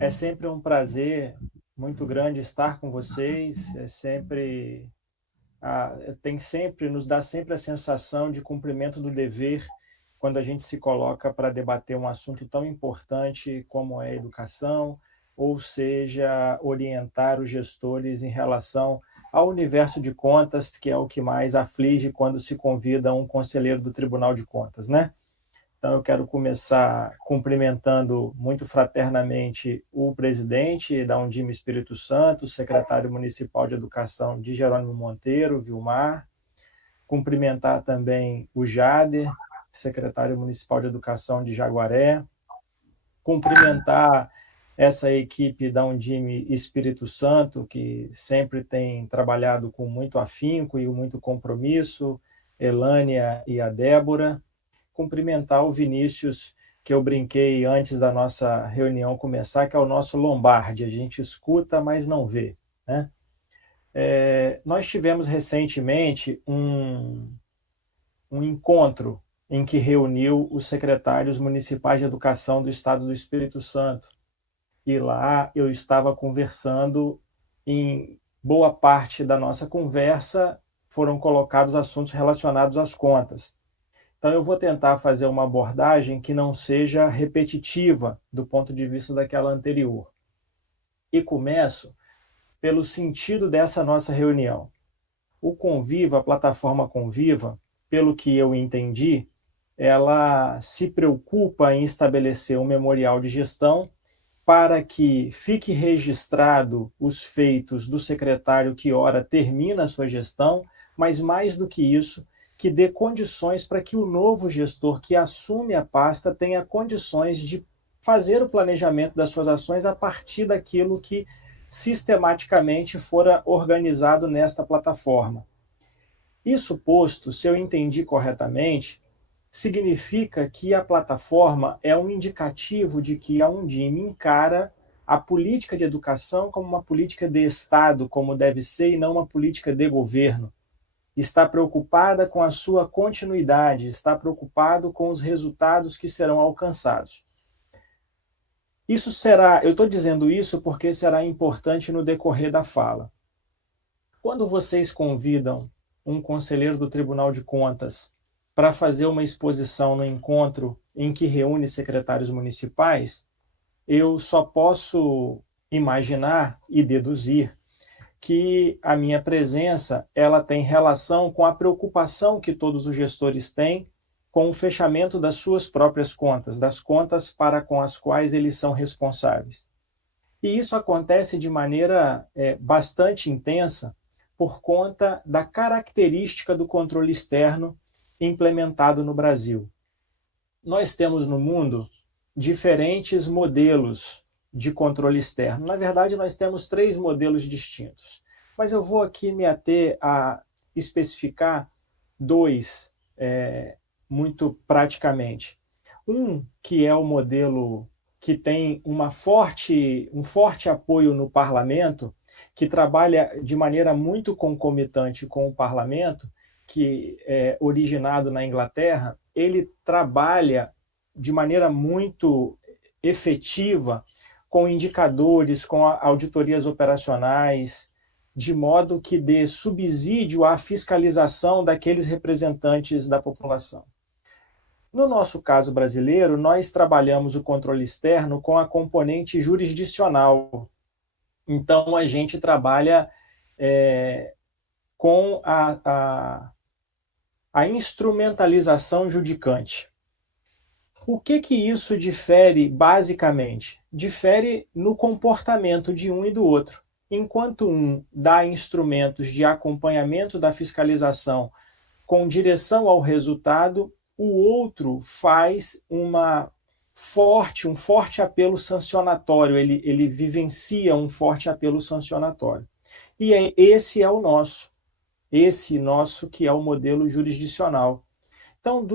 É sempre um prazer muito grande estar com vocês. Tem sempre, nos dá sempre a sensação de cumprimento do dever quando a gente se coloca para debater um assunto tão importante como é a educação, ou seja, orientar os gestores em relação ao universo de contas, que é o que mais aflige quando se convida um conselheiro do Tribunal de Contas, né? Então, eu quero começar cumprimentando muito fraternamente o presidente da Undime Espírito Santo, o secretário municipal de Educação de Jerônimo Monteiro, Vilmar. Cumprimentar também o Jader, secretário municipal de Educação de Jaguaré. Cumprimentar essa equipe da Undime Espírito Santo, que sempre tem trabalhado com muito afinco e muito compromisso, Elânia e a Débora. Cumprimentar o Vinícius, que eu brinquei antes da nossa reunião começar, que é o nosso Lombardi, a gente escuta, mas não vê, né? Nós tivemos recentemente um encontro em que reuniu os secretários municipais de educação do Estado do Espírito Santo. E lá eu estava conversando, em boa parte da nossa conversa foram colocados assuntos relacionados às contas. Então, eu vou tentar fazer uma abordagem que não seja repetitiva do ponto de vista daquela anterior. E começo pelo sentido dessa nossa reunião. O Conviva, a plataforma Conviva, pelo que eu entendi, ela se preocupa em estabelecer um memorial de gestão para que fique registrado os feitos do secretário que ora termina a sua gestão, mas mais do que isso, que dê condições para que o novo gestor que assume a pasta tenha condições de fazer o planejamento das suas ações a partir daquilo que sistematicamente fora organizado nesta plataforma. Isso posto, se eu entendi corretamente, significa que a plataforma é um indicativo de que a Undime encara a política de educação como uma política de Estado, como deve ser, e não uma política de governo. Está preocupada com a sua continuidade, está preocupado com os resultados que serão alcançados. Isso será, eu estou dizendo isso porque será importante no decorrer da fala. Quando vocês convidam um conselheiro do Tribunal de Contas para fazer uma exposição no encontro em que reúne secretários municipais, eu só posso imaginar e deduzir que a minha presença ela tem relação com a preocupação que todos os gestores têm com o fechamento das suas próprias contas, das contas para com as quais eles são responsáveis. E isso acontece de maneira bastante intensa por conta da característica do controle externo implementado no Brasil. Nós temos no mundo diferentes modelos de controle externo. Na verdade, nós temos 3 modelos distintos. Mas eu vou aqui me ater a especificar 2 muito praticamente. Um que é o modelo que tem um forte apoio no parlamento, que trabalha de maneira muito concomitante com o parlamento, que é originado na Inglaterra. Ele trabalha de maneira muito efetiva com indicadores, com auditorias operacionais, de modo que dê subsídio à fiscalização daqueles representantes da população. No nosso caso brasileiro, nós trabalhamos o controle externo com a componente jurisdicional. Então, a gente trabalha com a instrumentalização judicante. O que isso difere, basicamente? Difere no comportamento de um e do outro. Enquanto um dá instrumentos de acompanhamento da fiscalização com direção ao resultado, o outro faz um forte apelo sancionatório, ele vivencia um forte apelo sancionatório. E esse é o nosso, que é o modelo jurisdicional. Então,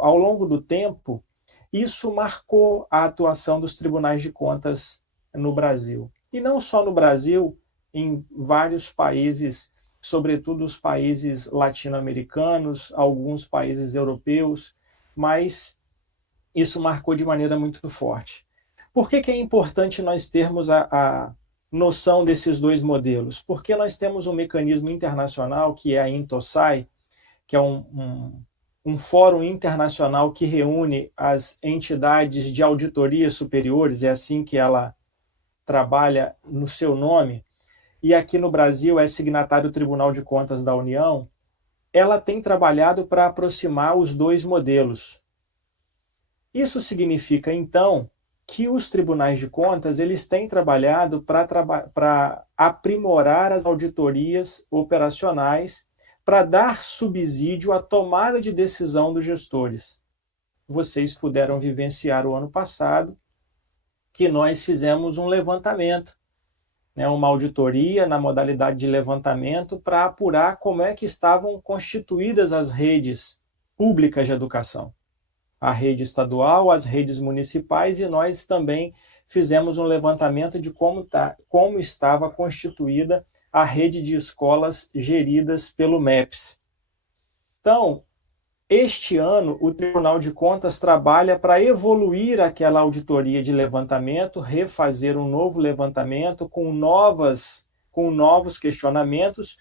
ao longo do tempo, isso marcou a atuação dos tribunais de contas no Brasil. E não só no Brasil, em vários países, sobretudo os países latino-americanos, alguns países europeus, mas isso marcou de maneira muito forte. Por que é importante nós termos a noção desses dois modelos? Porque nós temos um mecanismo internacional, que é a Intosai, que é um fórum internacional que reúne as entidades de auditoria superiores, é assim que ela trabalha no seu nome, e aqui no Brasil é signatário do Tribunal de Contas da União. Ela tem trabalhado para aproximar os dois modelos. Isso significa, então, que os tribunais de contas eles têm trabalhado para aprimorar as auditorias operacionais, para dar subsídio à tomada de decisão dos gestores. Vocês puderam vivenciar o ano passado que nós fizemos um levantamento, uma auditoria na modalidade de levantamento para apurar como é que estavam constituídas as redes públicas de educação. A rede estadual, as redes municipais, e nós também fizemos um levantamento de como estava constituída a rede de escolas geridas pelo MEPS. Então, este ano, o Tribunal de Contas trabalha para evoluir aquela auditoria de levantamento, refazer um novo levantamento com novos questionamentos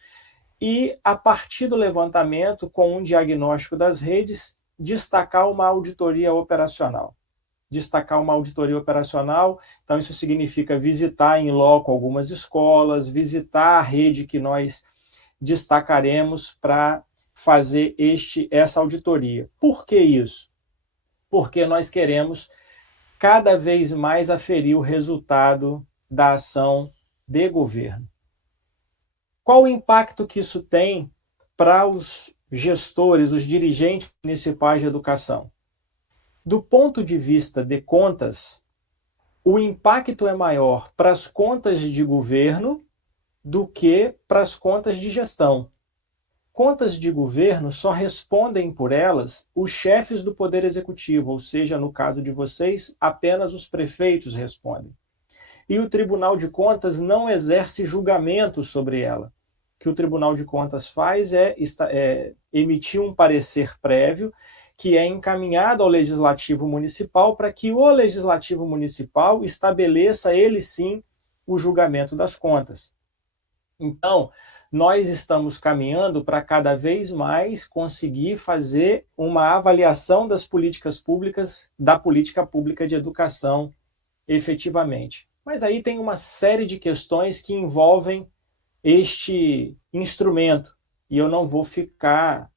e, a partir do levantamento, com um diagnóstico das redes, destacar uma auditoria operacional. Então isso significa visitar em loco algumas escolas, visitar a rede que nós destacaremos para fazer essa auditoria. Por que isso? Porque nós queremos cada vez mais aferir o resultado da ação de governo. Qual o impacto que isso tem para os gestores, os dirigentes municipais de educação? Do ponto de vista de contas, o impacto é maior para as contas de governo do que para as contas de gestão. Contas de governo só respondem por elas os chefes do Poder Executivo, ou seja, no caso de vocês, apenas os prefeitos respondem. E o Tribunal de Contas não exerce julgamento sobre ela. O que o Tribunal de Contas faz é emitir um parecer prévio que é encaminhado ao Legislativo Municipal para que o Legislativo Municipal estabeleça, ele sim, o julgamento das contas. Então, nós estamos caminhando para cada vez mais conseguir fazer uma avaliação das políticas públicas, da política pública de educação, efetivamente. Mas aí tem uma série de questões que envolvem este instrumento, e eu não vou ficar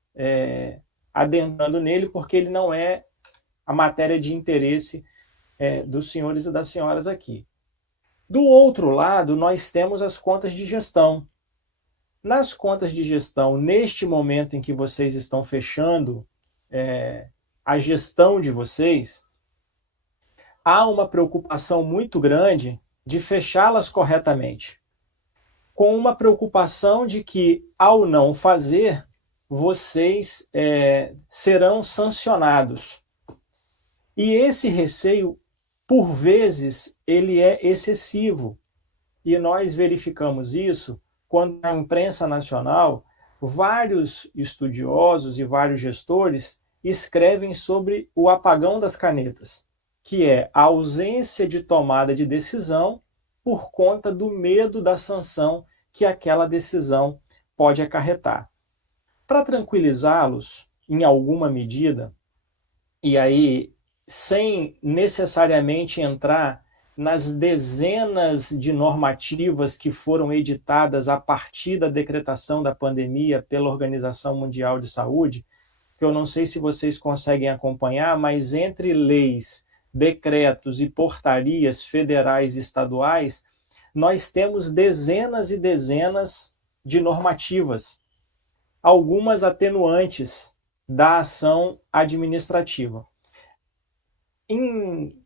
adentrando nele, porque ele não é a matéria de interesse dos senhores e das senhoras aqui. Do outro lado, nós temos as contas de gestão. Nas contas de gestão, neste momento em que vocês estão fechando a gestão de vocês, há uma preocupação muito grande de fechá-las corretamente, com uma preocupação de que, ao não fazer, vocês serão sancionados. E esse receio, por vezes, ele é excessivo. E nós verificamos isso quando na imprensa nacional, vários estudiosos e vários gestores escrevem sobre o apagão das canetas, que é a ausência de tomada de decisão por conta do medo da sanção que aquela decisão pode acarretar. Para tranquilizá-los, em alguma medida, e aí sem necessariamente entrar nas dezenas de normativas que foram editadas a partir da decretação da pandemia pela Organização Mundial de Saúde, que eu não sei se vocês conseguem acompanhar, mas entre leis, decretos e portarias federais e estaduais, nós temos dezenas e dezenas de normativas, algumas atenuantes da ação administrativa.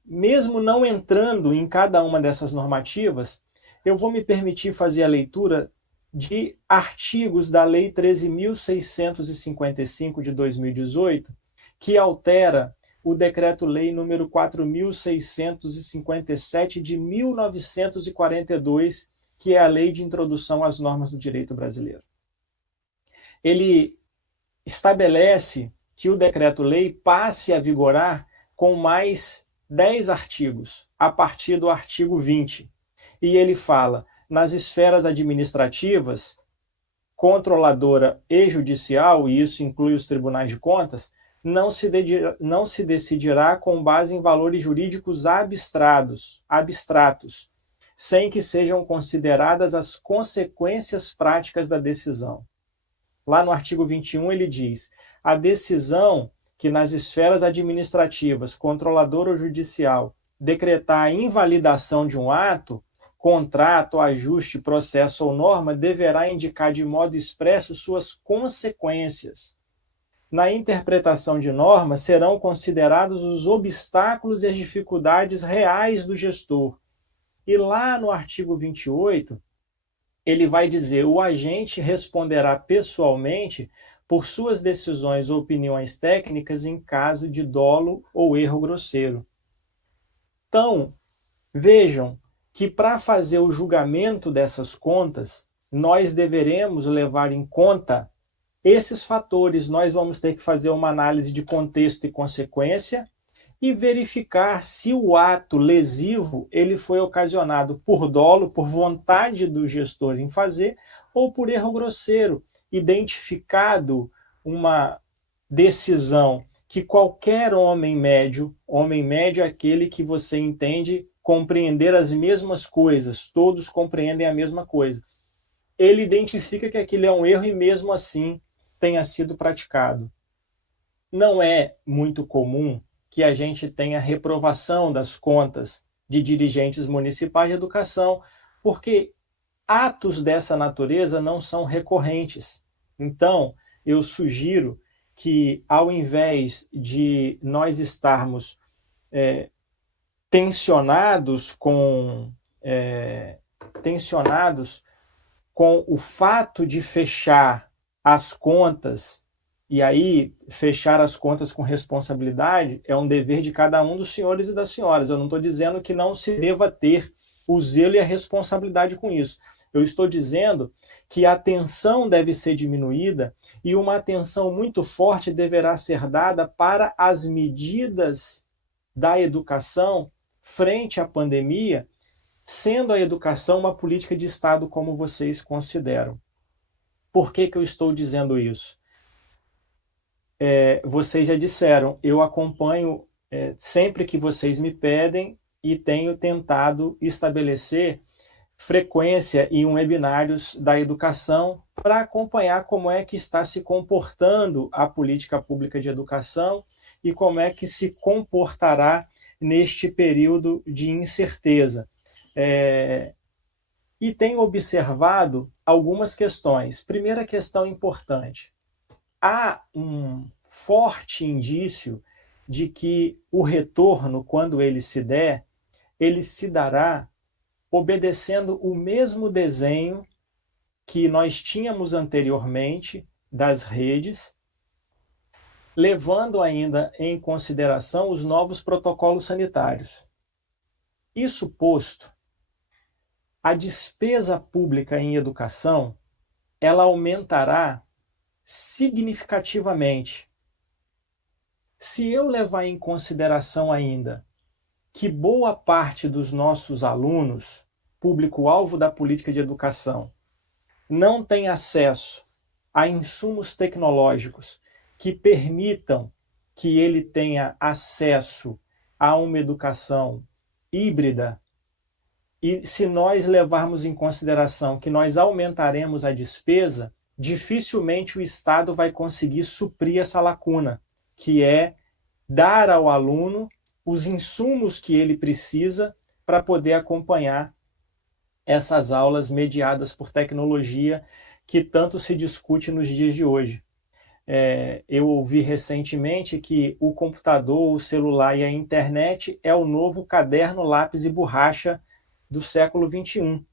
Mesmo não entrando em cada uma dessas normativas, eu vou me permitir fazer a leitura de artigos da Lei 13.655 de 2018, que altera o Decreto-Lei número 4.657 de 1942, que é a Lei de Introdução às Normas do Direito Brasileiro. Ele estabelece que o Decreto-Lei passe a vigorar com mais 10 artigos. a partir do artigo 20. E ele fala, nas esferas administrativas, controladora e judicial, e isso inclui os tribunais de contas, não se decidirá com base em valores jurídicos abstratos, sem que sejam consideradas as consequências práticas da decisão. Lá no artigo 21 ele diz, a decisão que nas esferas administrativas, controladora ou judicial, decretar a invalidação de um ato, contrato, ajuste, processo ou norma, deverá indicar de modo expresso suas consequências. Na interpretação de normas, serão considerados os obstáculos e as dificuldades reais do gestor. E lá no artigo 28, ele vai dizer, o agente responderá pessoalmente por suas decisões ou opiniões técnicas em caso de dolo ou erro grosseiro. Então, vejam que para fazer o julgamento dessas contas, nós deveremos levar em conta esses fatores. Nós vamos ter que fazer uma análise de contexto e consequência e verificar se o ato lesivo ele foi ocasionado por dolo, por vontade do gestor em fazer, ou por erro grosseiro, identificado uma decisão que qualquer homem médio é aquele que você entende compreender as mesmas coisas, todos compreendem a mesma coisa. Ele identifica que aquilo é um erro e mesmo assim tenha sido praticado. Não é muito comum que a gente tenha reprovação das contas de dirigentes municipais de educação, porque atos dessa natureza não são recorrentes. Então, eu sugiro que, ao invés de nós estarmos tensionados com o fato de fechar as contas, e aí fechar as contas com responsabilidade é um dever de cada um dos senhores e das senhoras. Eu não estou dizendo que não se deva ter o zelo e a responsabilidade com isso. Eu estou dizendo que a atenção deve ser diminuída e uma atenção muito forte deverá ser dada para as medidas da educação frente à pandemia, sendo a educação uma política de Estado como vocês consideram. Por que eu estou dizendo isso? Vocês já disseram, eu acompanho sempre que vocês me pedem e tenho tentado estabelecer frequência em webinários da educação para acompanhar como é que está se comportando a política pública de educação e como é que se comportará neste período de incerteza. E tenho observado algumas questões. Primeira questão importante. Há um forte indício de que o retorno, quando ele se der, ele se dará obedecendo o mesmo desenho que nós tínhamos anteriormente das redes, levando ainda em consideração os novos protocolos sanitários. Isso posto, a despesa pública em educação, ela aumentará significativamente. Se eu levar em consideração ainda que boa parte dos nossos alunos, público-alvo da política de educação, não tem acesso a insumos tecnológicos que permitam que ele tenha acesso a uma educação híbrida, e se nós levarmos em consideração que nós aumentaremos a despesa, dificilmente o Estado vai conseguir suprir essa lacuna, que é dar ao aluno os insumos que ele precisa para poder acompanhar essas aulas mediadas por tecnologia que tanto se discute nos dias de hoje. Eu ouvi recentemente que o computador, o celular e a internet é o novo caderno, lápis e borracha do século XXI.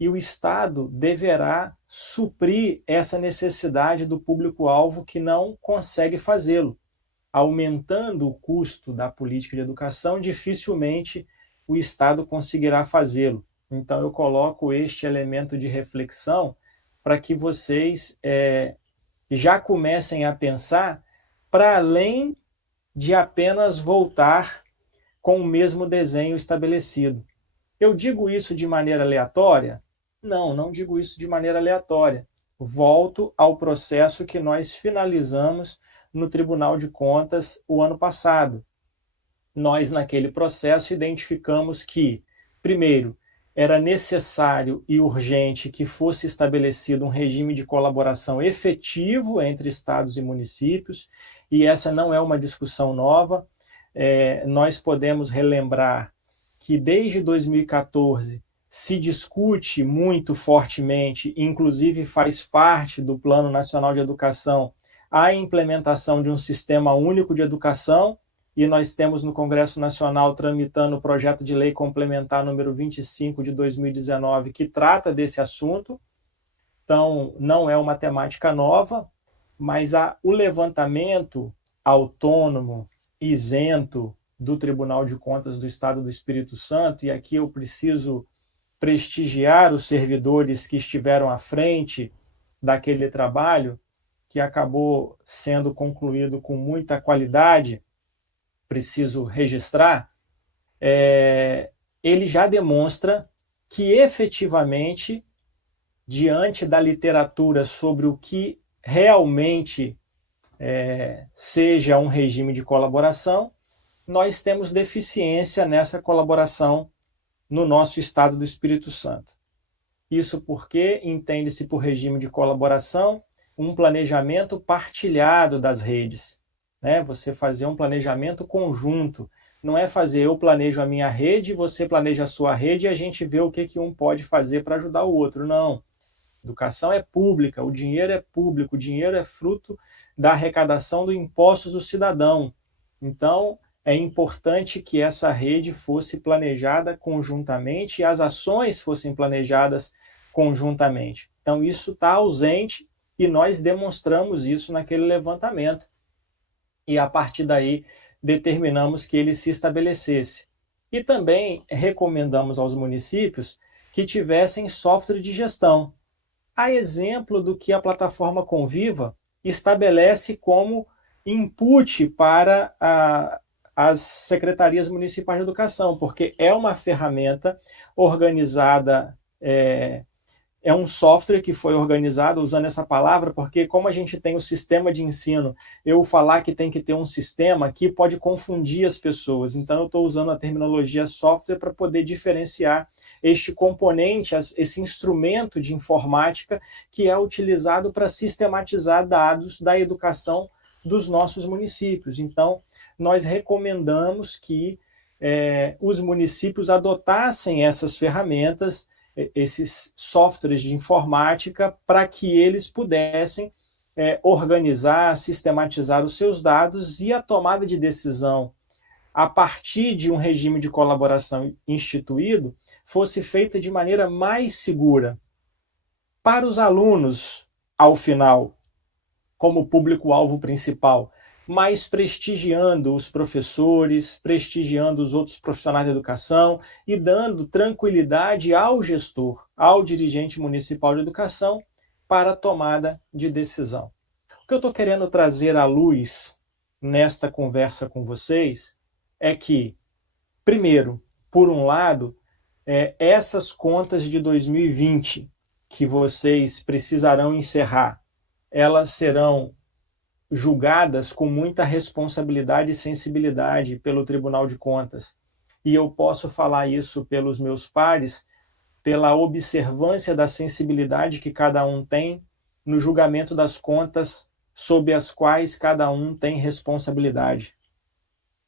E o Estado deverá suprir essa necessidade do público-alvo que não consegue fazê-lo. Aumentando o custo da política de educação, dificilmente o Estado conseguirá fazê-lo. Então, eu coloco este elemento de reflexão para que vocês já comecem a pensar para além de apenas voltar com o mesmo desenho estabelecido. Eu digo isso de maneira aleatória? Não, não digo isso de maneira aleatória. Volto ao processo que nós finalizamos no Tribunal de Contas o ano passado. Nós, naquele processo, identificamos que, primeiro, era necessário e urgente que fosse estabelecido um regime de colaboração efetivo entre estados e municípios, e essa não é uma discussão nova. Nós podemos relembrar que desde 2014 se discute muito fortemente, inclusive faz parte do Plano Nacional de Educação, a implementação de um sistema único de educação, e nós temos no Congresso Nacional tramitando o projeto de lei complementar número 25 de 2019, que trata desse assunto. Então, não é uma temática nova, mas o levantamento autônomo, isento do Tribunal de Contas do Estado do Espírito Santo, e aqui eu preciso prestigiar os servidores que estiveram à frente daquele trabalho, que acabou sendo concluído com muita qualidade, preciso registrar, ele já demonstra que efetivamente, diante da literatura sobre o que realmente seja um regime de colaboração, nós temos deficiência nessa colaboração no nosso estado do Espírito Santo. Isso porque entende-se por regime de colaboração um planejamento partilhado das redes, né? Você fazer um planejamento conjunto. Não é fazer eu planejo a minha rede, você planeja a sua rede e a gente vê o que um pode fazer para ajudar o outro. Não. Educação é pública, o dinheiro é público, o dinheiro é fruto da arrecadação dos impostos do cidadão. Então, é importante que essa rede fosse planejada conjuntamente e as ações fossem planejadas conjuntamente. Então, isso está ausente e nós demonstramos isso naquele levantamento. E a partir daí, determinamos que ele se estabelecesse. E também recomendamos aos municípios que tivessem software de gestão, a exemplo do que a plataforma Conviva estabelece como input para as secretarias municipais de educação, porque é uma ferramenta organizada, é um software que foi organizado, usando essa palavra, porque como a gente tem o sistema de ensino, eu falar que tem que ter um sistema aqui pode confundir as pessoas, então eu estou usando a terminologia software para poder diferenciar este componente, esse instrumento de informática que é utilizado para sistematizar dados da educação dos nossos municípios. Então, nós recomendamos que os municípios adotassem essas ferramentas, esses softwares de informática, para que eles pudessem organizar, sistematizar os seus dados e a tomada de decisão a partir de um regime de colaboração instituído fosse feita de maneira mais segura. Para os alunos, ao final, como público-alvo principal, mas prestigiando os professores, prestigiando os outros profissionais da educação e dando tranquilidade ao gestor, ao dirigente municipal de educação para a tomada de decisão. O que eu estou querendo trazer à luz nesta conversa com vocês é que, primeiro, por um lado, essas contas de 2020 que vocês precisarão encerrar, elas serão julgadas com muita responsabilidade e sensibilidade pelo Tribunal de Contas. E eu posso falar isso pelos meus pares, pela observância da sensibilidade que cada um tem no julgamento das contas sob as quais cada um tem responsabilidade.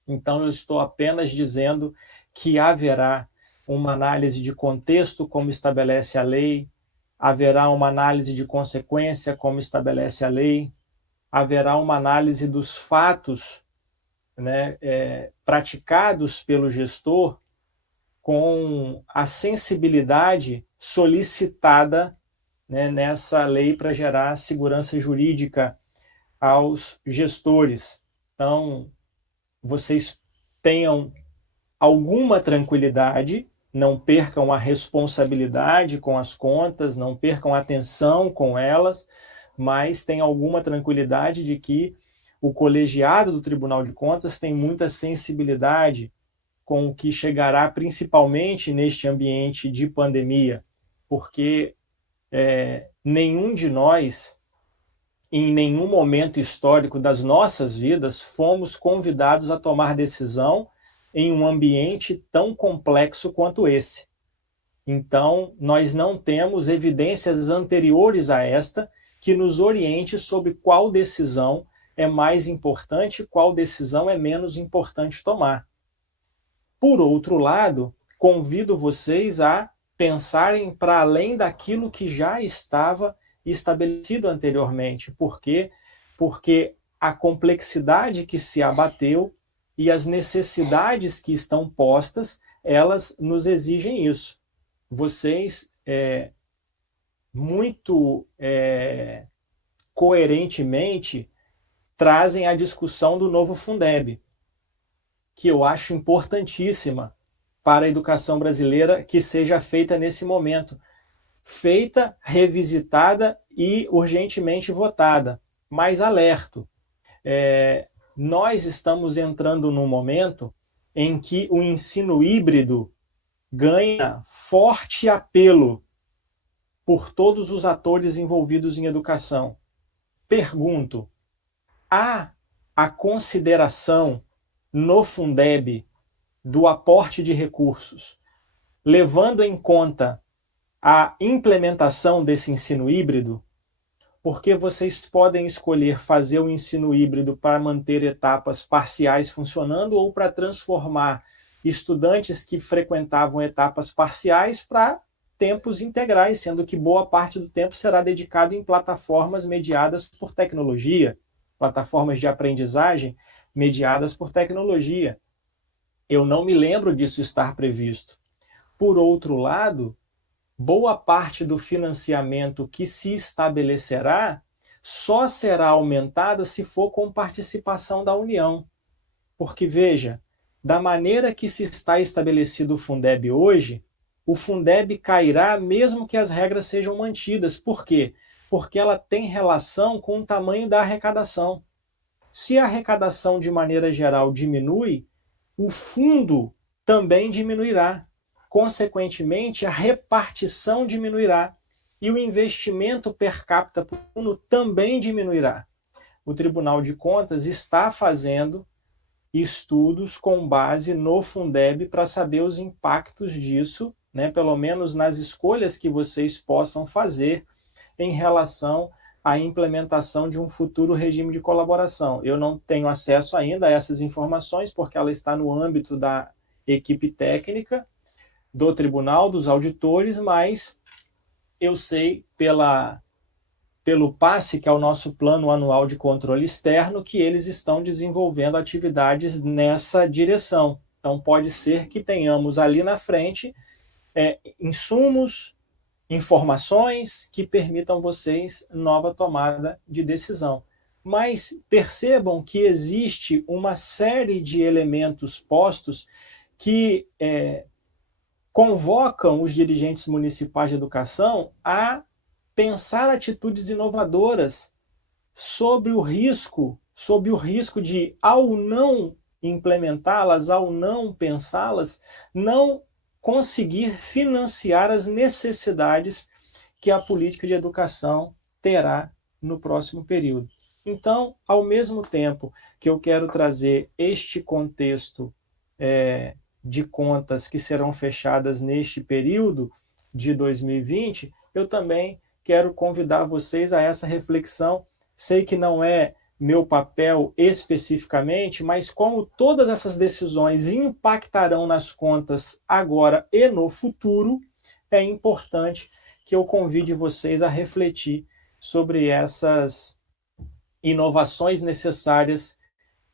Então, eu estou apenas dizendo que haverá uma análise de contexto, como estabelece a lei, haverá uma análise de consequência, como estabelece a lei, haverá uma análise dos fatos, né, praticados pelo gestor com a sensibilidade solicitada, né, nessa lei para gerar segurança jurídica aos gestores. Então, vocês tenham alguma tranquilidade, não percam a responsabilidade com as contas, não percam a atenção com elas, mas tenham alguma tranquilidade de que o colegiado do Tribunal de Contas tem muita sensibilidade com o que chegará principalmente neste ambiente de pandemia, porque nenhum de nós, em nenhum momento histórico das nossas vidas, fomos convidados a tomar decisão em um ambiente tão complexo quanto esse. Então, nós não temos evidências anteriores a esta que nos oriente sobre qual decisão é mais importante, qual decisão é menos importante tomar. Por outro lado, convido vocês a pensarem para além daquilo que já estava estabelecido anteriormente. Por quê? Porque a complexidade que se abateu e as necessidades que estão postas, elas nos exigem isso. Vocês, muito coerentemente, trazem a discussão do novo Fundeb, que eu acho importantíssima para a educação brasileira que seja feita nesse momento. Feita, revisitada e urgentemente votada. Mas alerto, nós estamos entrando num momento em que o ensino híbrido ganha forte apelo por todos os atores envolvidos em educação. Pergunto, há a consideração no Fundeb do aporte de recursos, levando em conta a implementação desse ensino híbrido? Porque vocês podem escolher fazer o ensino híbrido para manter etapas parciais funcionando ou para transformar estudantes que frequentavam etapas parciais para tempos integrais, sendo que boa parte do tempo será dedicado em plataformas mediadas por tecnologia, plataformas de aprendizagem mediadas por tecnologia. Eu não me lembro disso estar previsto. Por outro lado, boa parte do financiamento que se estabelecerá só será aumentada se for com participação da União. Porque, veja, da maneira que se está estabelecido o Fundeb hoje, o Fundeb cairá mesmo que as regras sejam mantidas. Por quê? Porque ela tem relação com o tamanho da arrecadação. Se a arrecadação, de maneira geral, diminui, o fundo também diminuirá. Consequentemente, a repartição diminuirá e o investimento per capita por aluno também diminuirá. O Tribunal de Contas está fazendo estudos com base no Fundeb para saber os impactos disso, pelo menos nas escolhas que vocês possam fazer em relação à implementação de um futuro regime de colaboração. Eu não tenho acesso ainda a essas informações, porque ela está no âmbito da equipe técnica do tribunal, dos auditores, mas eu sei pelo PASSE, que é o nosso Plano Anual de Controle Externo, que eles estão desenvolvendo atividades nessa direção. Então pode ser que tenhamos ali na frente insumos, informações que permitam vocês nova tomada de decisão. Mas percebam que existe uma série de elementos postos que convocam os dirigentes municipais de educação a pensar atitudes inovadoras sobre o risco de, ao não implementá-las, ao não pensá-las, não conseguir financiar as necessidades que a política de educação terá no próximo período. Então, ao mesmo tempo que eu quero trazer este contexto de contas que serão fechadas neste período de 2020, eu também quero convidar vocês a essa reflexão. Sei que não é meu papel especificamente, mas como todas essas decisões impactarão nas contas agora e no futuro, é importante que eu convide vocês a refletir sobre essas inovações necessárias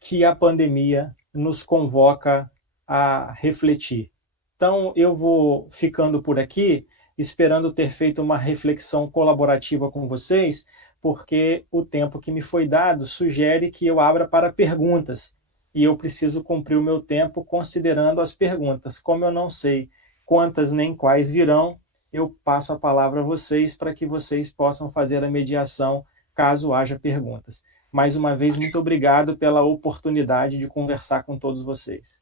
que a pandemia nos convoca a refletir. Então, eu vou ficando por aqui, esperando ter feito uma reflexão colaborativa com vocês, porque o tempo que me foi dado sugere que eu abra para perguntas, e eu preciso cumprir o meu tempo considerando as perguntas. Como eu não sei quantas nem quais virão, eu passo a palavra a vocês para que vocês possam fazer a mediação caso haja perguntas. Mais uma vez, muito obrigado pela oportunidade de conversar com todos vocês.